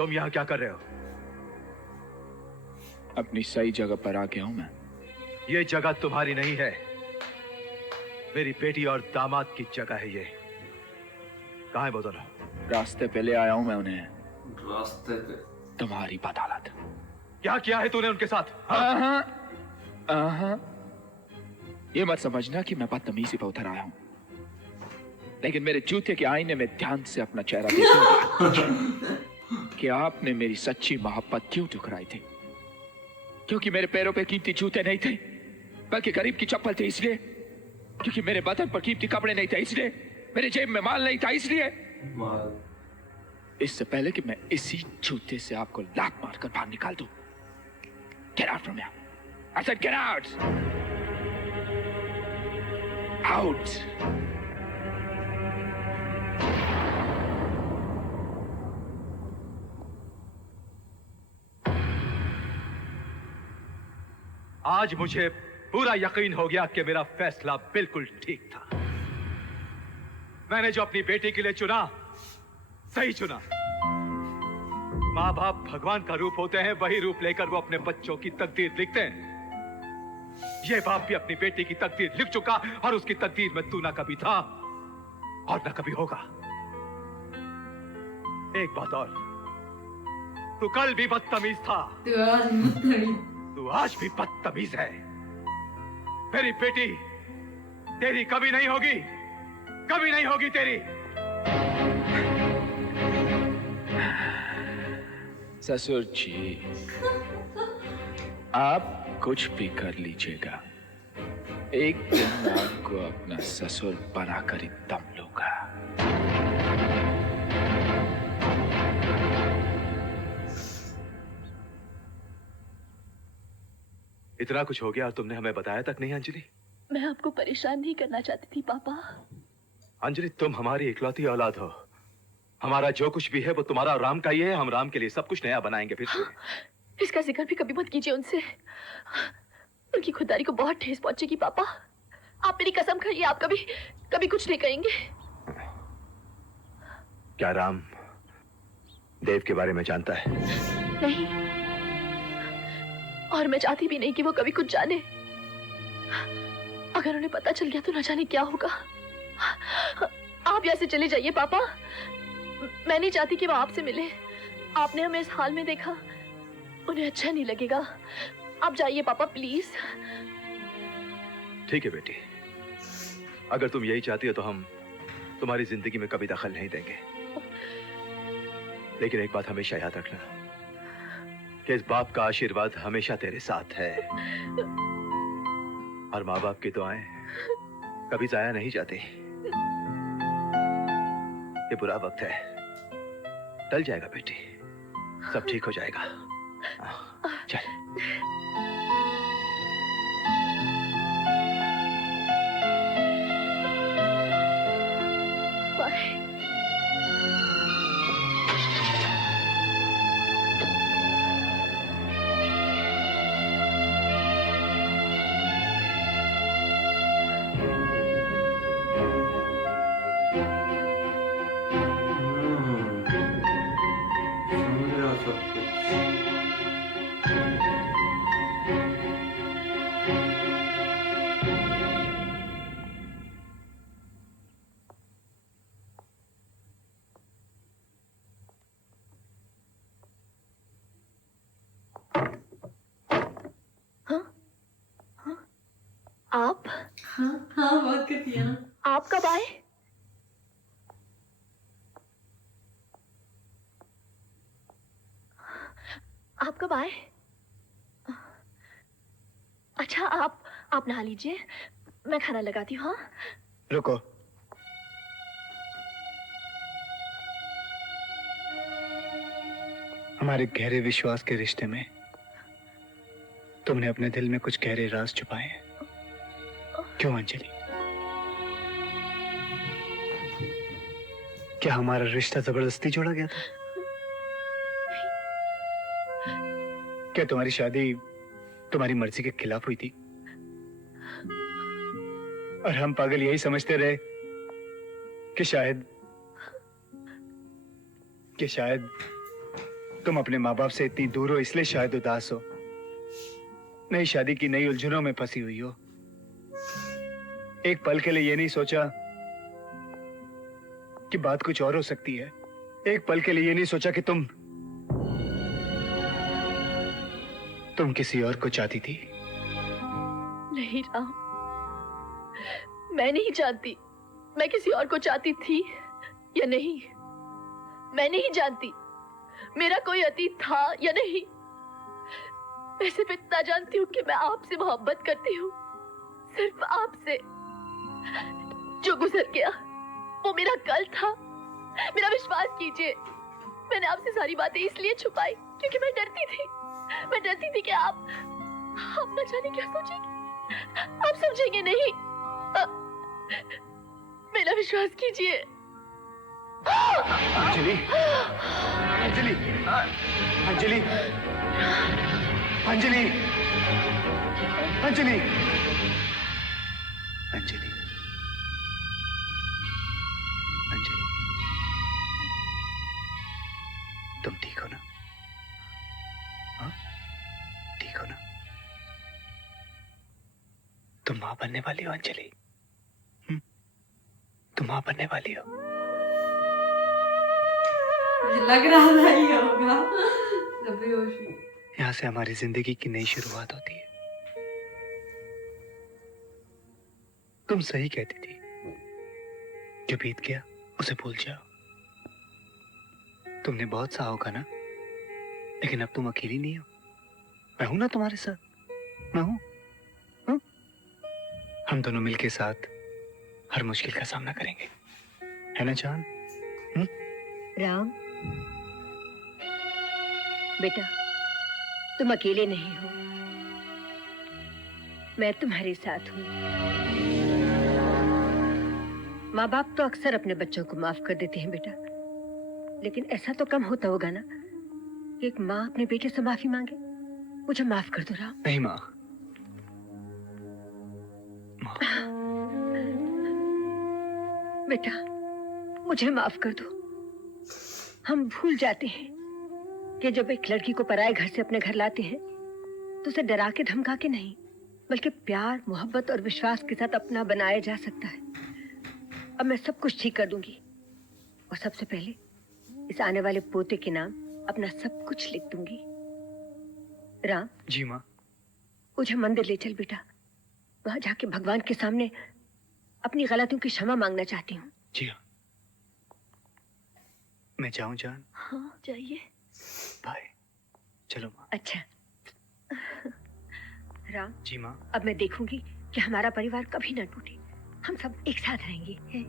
तुम यहाँ क्या कर रहे हो? अपनी सही जगह पर आ गया हूं मैं। ये जगह तुम्हारी नहीं है, मेरी बेटी और दामाद की जगह है ये। कहाँ है वो दोनों? रास्ते पे ले आया हूं मैं उन्हें। रास्ते पे? तुम्हारी बदौलत। क्या किया है तूने उनके साथ? ये मत समझना कि मैं बदतमीजी पे उतर आया हूं, लेकिन मेरे जूते के आईने में ध्यान से अपना चेहरा देखो कि आपने मेरी सच्ची मोहब्बत क्यों ठुकराई थी। क्योंकि मेरे पैरों पे कीमती जूते नहीं थे, बल्कि गरीब की चप्पल थी इसलिए। क्योंकि मेरे बदन पर कीमती कपड़े नहीं थे इसलिए। मेरे जेब में माल नहीं था इसलिए। इससे पहले कि मैं इसी जूते से आपको लात मारकर बाहर निकाल दूं। Get out from here. I said get out. Out. आज मुझे पूरा यकीन हो गया कि मेरा फैसला बिल्कुल ठीक था। मैंने जो अपनी बेटी के लिए चुना, सही चुना। माँ बाप भगवान का रूप होते हैं, वही रूप लेकर वो अपने बच्चों की तकदीर लिखते हैं। ये बाप भी अपनी बेटी की तकदीर लिख चुका, और उसकी तकदीर में तू ना कभी था और ना कभी होगा। एक बात और, तू कल भी बदतमीज था, तू आज भी बदतमीज है। मेरी बेटी तेरी कभी नहीं होगी, कभी नहीं होगी तेरी। ससुर जी, आप कुछ भी कर लीजिएगा, एक दिन मैं आपको अपना ससुर बनाकर ही दम लूंगा। इतना कुछ हो गया और तुमने हमें बताया तक नहीं अंजलि? मैं आपको परेशान नहीं करना चाहती थी पापा। अंजलि, तुम हमारी इकलौती औलाद हो। हमारा जो कुछ भी है वो तुम्हारा और राम का ही है। हम राम के लिए सब कुछ नया बनाएंगे फिर से। इसका जिक्र भी कभी मत कीजिए उनसे। उनकी खुदारी को बहुत ठेस पहुंचेगी पापा। आप मेरी कसम खाइए, आप कभी कभी कुछ नहीं कहेंगे। क्या राम देव के बारे में जानता है? नहीं, और मैं चाहती भी नहीं कि वो कभी कुछ जाने। अगर उन्हें पता चल गया तो न जाने क्या होगा। आप यहाँ से चले जाइए पापा। मैं नहीं चाहती कि वो आपसे मिले। आपने हमें इस हाल में देखा, उन्हें अच्छा नहीं लगेगा। आप जाइए पापा प्लीज। ठीक है बेटी, अगर तुम यही चाहती हो तो हम तुम्हारी जिंदगी में कभी दखल नहीं देंगे। लेकिन एक बात हमेशा याद रखना कि इस बाप का आशीर्वाद हमेशा तेरे साथ है, और माँ बाप की दुआएं कभी जाया नहीं जाती। ये बुरा वक्त है, टल जाएगा बेटी, सब ठीक हो जाएगा। चल। आप? हाँ बात करती है ना। आप कब आए? आप कब आए? अच्छा, आप नहा लीजिए, मैं खाना लगाती हूँ। हाँ रुको, हमारे गहरे विश्वास के रिश्ते में तुमने अपने दिल में कुछ गहरे राज छुपाए हैं। क्यों अंजलि? क्या हमारा रिश्ता जबरदस्ती जोड़ा गया था? क्या तुम्हारी शादी तुम्हारी मर्जी के खिलाफ हुई थी और हम पागल यही समझते रहे कि शायद तुम अपने माँ बाप से इतनी दूर हो इसलिए शायद उदास हो, नई शादी की नई उलझनों में फंसी हुई हो। एक पल के लिए ये नहीं सोचा कि बात कुछ और हो सकती है। एक पल के लिए ये नहीं सोचा कि तुम किसी और को चाहती थी। नहीं राम, मैं नहीं जानती मैं किसी और को चाहती थी या नहीं। मैं नहीं जानती मेरा कोई अतीत था या नहीं। मैं सिर्फ इतना जानती हूँ कि मैं आपसे मोहब्बत करती हूँ, सिर्फ आपसे। जो गुजर गया वो मेरा कल था। मेरा विश्वास कीजिए, मैंने आपसे सारी बातें इसलिए छुपाई क्योंकि मैं डरती थी। मैं डरती थी कि आप न जाने क्या सोचेंगे, आप समझेंगे नहीं। मेरा विश्वास कीजिए। अंजलि, अंजलि, अंजलि, अंजलि, अंजलि, अंजलि, अंजलि, तुम ठीक हो ना? हाँ, ठीक हो ना? तुम मां बनने वाली हो अंजलि। तुम मां बनने वाली हो। मुझे लग रहा था ये होगा जब बेहोश हुई। यहाँ से हमारी जिंदगी की नई शुरुआत होती है। तुम सही कहती थी, जो बीत गया उसे भूल जाओ। तुमने बहुत सहा होगा ना, लेकिन अब तुम अकेली नहीं हो। मैं हूं ना तुम्हारे साथ, मैं हूं। हाँ? हम दोनों मिलके साथ हर मुश्किल का सामना करेंगे, है ना जान? राम बेटा, तुम अकेले नहीं हो, मैं तुम्हारे साथ हूँ। माँ बाप तो अक्सर अपने बच्चों को माफ कर देते हैं बेटा, लेकिन ऐसा तो कम होता होगा ना कि एक माँ अपने बेटे से माफी मांगे। मुझे माफ कर दो राम। नहीं माँ, बेटा मुझे माफ कर दो। हम भूल जाते हैं कि जब एक लड़की को पराये घर से अपने घर लाते हैं तो उसे डरा के धमका के नहीं, बल्कि प्यार, मोहब्बत और विश्वास के साथ अपना बनाया जा सकता है। अब मैं सब कुछ ठीक कर दूंगी और सबसे पहले इस आने वाले पोते के नाम अपना सब कुछ लिख दूंगी। राम जी माँ। मुझे मंदिर ले चल बेटा, वहां जाके भगवान के सामने अपनी गलतियों की क्षमा मांगना चाहती हूँ। जी हाँ, मैं जाऊं जान? हाँ जाइए। बाय। चलो माँ। अच्छा राम जी माँ। अब मैं देखूंगी कि हमारा परिवार कभी ना टूटे, हम सब एक साथ रहेंगे, हैं?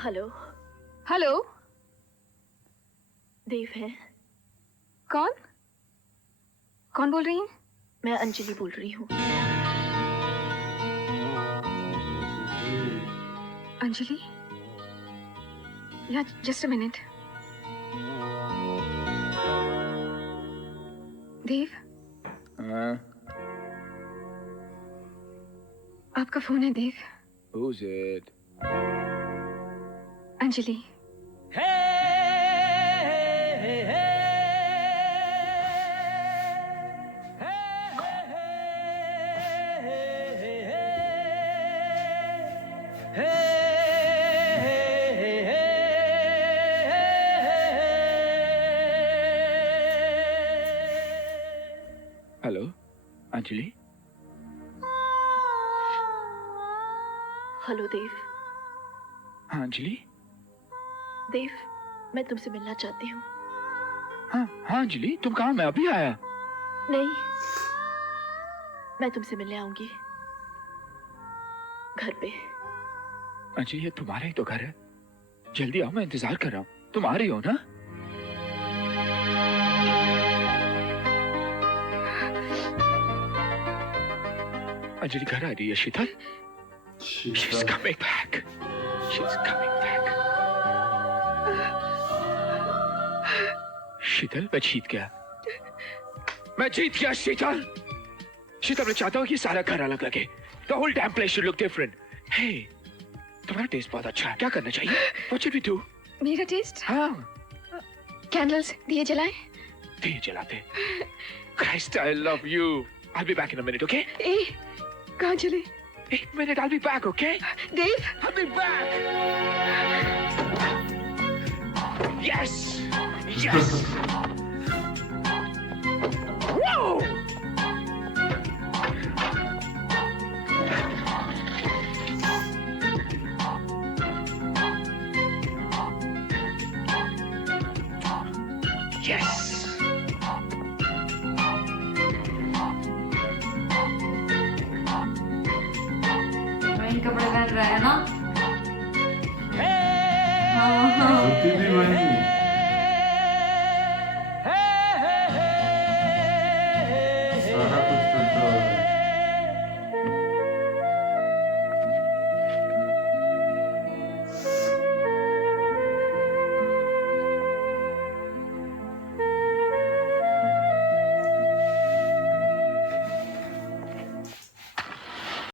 हेलो। हेलो, देव है? कौन कौन बोल रही हैं? मैं अंजलि बोल रही हूँ। अंजलि? या जस्ट अ मिनट। देव, हाँ, आपका फोन है Dev. who's it? Anjali. Hello Anjali. Hello Dev. हाँ अंजलि। देव, मैं तुमसे मिलना चाहती हूँ। हाँ हाँ अंजलि, तुम कहाँ? मैं अभी आया। नहीं, मैं तुमसे मिलने आऊंगी घर पे। अंजलि ये तुम्हारा ही तो घर है, जल्दी आओ, मैं इंतजार कर रहा हूँ। तुम आ रही हो ना? अंजलि घर आ रही है शीतल। She's coming back. She's coming back. शीतल मैं जीत गया, मैं जीत गया शीतल। शीतल मैं चाहता हूँ कि सारा घर अलग लगे। The whole damn place should look different. Hey, तुम्हारा टेस्ट बहुत अच्छा है, क्या करना चाहिए? What should we do? मेरा टेस्ट? हाँ, कैंडल्स दिए जलाएं? दिए जलाते। Christ, I love you. I'll be back in a minute, okay? ए, कहाँ चले? एक minute, I'll be back, okay? Dev? I'll be back. Yes, yes. Whoa. Yes. वही कपड़े पहन रहा है ना? हाँ, हाँ। भी वही